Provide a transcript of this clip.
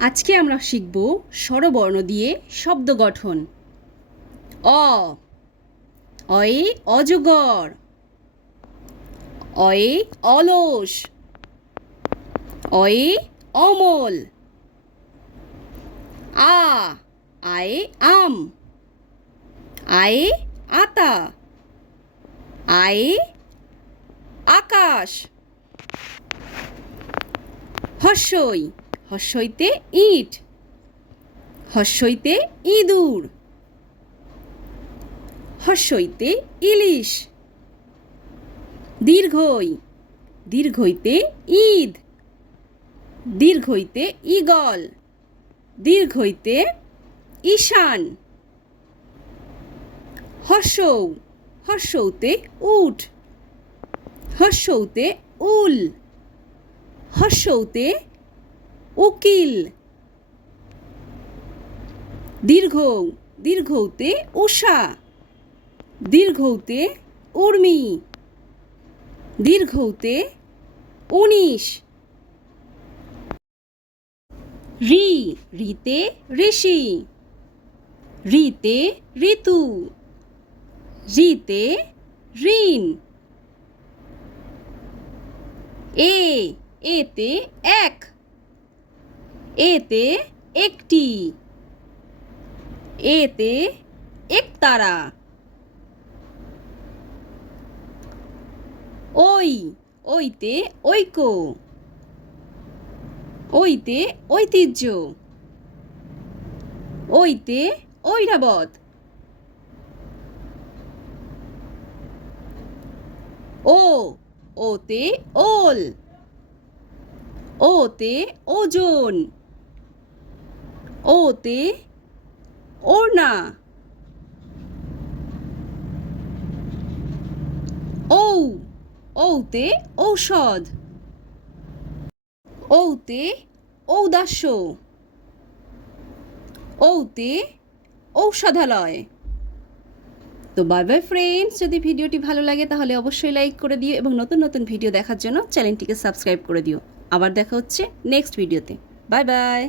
আজকে আমরা শিখব স্বরবর্ণ দিয়ে শব্দ গঠন। অ। অয়ে অজগর অয়ে অলস। অয়ে অমল। আ। আয়ে আম। আয়ে আতা। আয়ে আকাশ। হর্ষই। হর্ষইতে ইট হর্ষইতে ইঁদুর হর্ষইতে ইলিশ, দীর্ঘই, দীর্ঘইতে ঈদ দীর্ঘইতে ঈগল, দীর্ঘইতে ঈশান হর্ষৌ হর্ষৌতে উট হর্ষৌতে উল হর্ষৌতে উকিল। দীর্ঘ, দীর্ঘৌতে উষা দীর্ঘৌতে উর্মি। দীর্ঘৌতে উনিশ। রি, রিতে ঋষি। রিতে ঋতু। রিতে ঋণ। এ, এতে এক। এতে একটি। এতে একতারা ওই, ওইতে ঐক্য। ওইতে ঐতিহ্য। ওইতে ঐরাবত ও, ওতে ওল। ওতে ওজন। ওতে ওড়না ঔ ঔতে ঔষধ ঔতে ঔদাস্য ঔতে ঔষধালয় তো বাই বাই ফ্রেন্ডস যদি ভিডিওটি ভালো লাগে তাহলে অবশ্যই লাইক করে দিও এবং নতুন নতুন ভিডিও দেখার জন্য চ্যানেলটিকে সাবস্ক্রাইব করে দিও। আবার দেখা হচ্ছে নেক্সট ভিডিওতে বাই বাই